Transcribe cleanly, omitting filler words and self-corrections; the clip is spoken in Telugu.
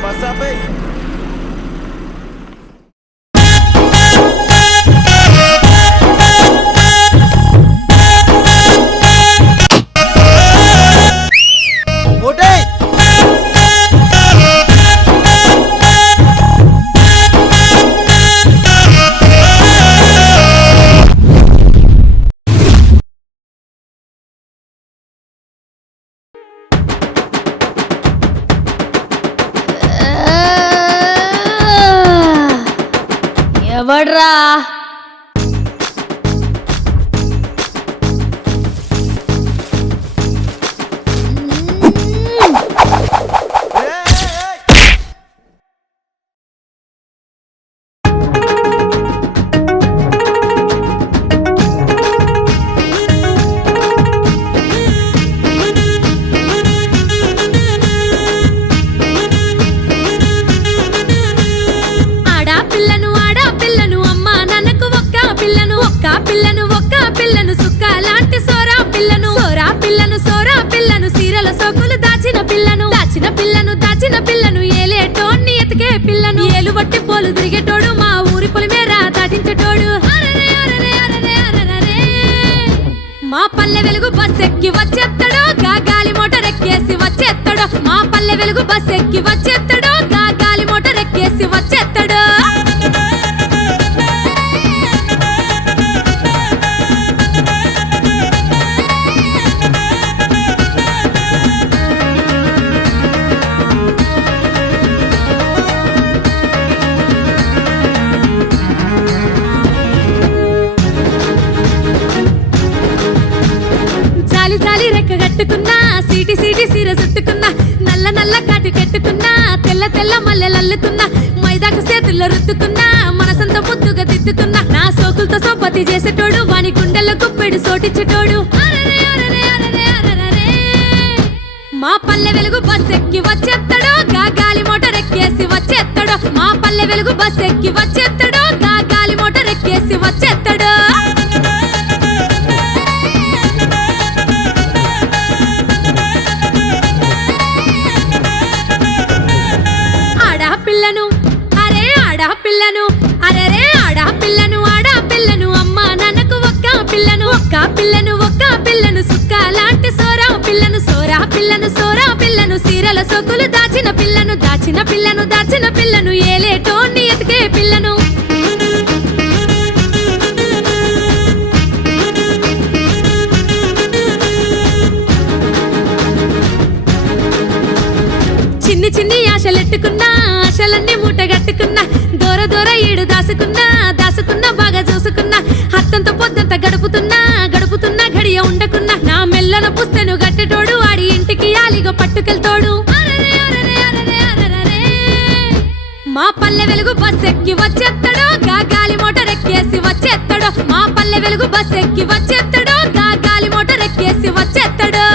బస్ ఆపే. ఎవడ్రా పిల్లను సుక్క లాంటి సోరా పిల్లను సీరల సోకులు దాచిన పిల్లను ఏలేటోన్ని ఎతికే పిల్లను ఏలు వట్టి పోలు తిరిగేటోడు మా ఊరి పొలి మేర దాటించేటోడు మా పల్లె వెలుగు బస్ ఎక్కి వచ్చేస్తాడో గాలి మోటార్ ఎక్కేసి వచ్చేస్తాడో మా పల్లె వెలుగు బస్ ఎక్కి వచ్చేస్తాడో గాలి మోటార్ ఎక్కేసి వచ్చేస్తాడో జాలి రెక్క కట్టుకున్నా సీటి సీర చుట్టుకున్నా నల్ల కాటు కట్టుకున్నా తెల్ల మల్లెలల్లుకున్నా మైదాకు చేతుల్లో రుద్దుకున్నా మనసంతా ముద్దుగా దిద్దుకున్నా నా సోకులతో సోపతి చేసేటోడు వాని గుండెల్లో గుప్పెడు సోటిచ్చేటోడు మా పల్లె వెలుగు బస్ ఎక్కి వచ్చేస్తాడో గాలి మోటార్ ఎక్కేసి వచ్చేస్తాడో మా పల్లె వెలుగు బస్ ఎక్కి వచ్చేస్తాడో గాలి మోటార్ ఎక్కేసి వచ్చేస్తాడో ఆడపిల్లను అమ్మ నాన్నకు ఒక్క పిల్లను సుక్క లాంటి సోరా పిల్లను సీరల సోకులు దాచిన పిల్లను ఏలేటోన్ని ఎతికే పిల్లను చిన్ని ఆశలెట్టుకున్నా ఆశలన్నీ మూటగట్టుకున్నా దూర ఈడు దాసుకున్నా బాగా చూసుకున్నా హత్తంతో పొద్దంతా గడుపుతున్నా గడియ ఉండకున్నా నా మెల్లన పుస్తెను గట్టెటోడు వాడి ఇంటికి ఆలిగో పట్టుకెళ్తోడు మా పల్లె వెలుగు బస్ ఎక్కి వచ్చేస్తాడో గాలి మోటార్ ఎక్కేసి వచ్చేస్తాడో మా పల్లె వెలుగు బస్ ఎక్కి వచ్చేస్తాడో గాలి మోటార్ ఎక్కేసి వచ్చేస్తాడో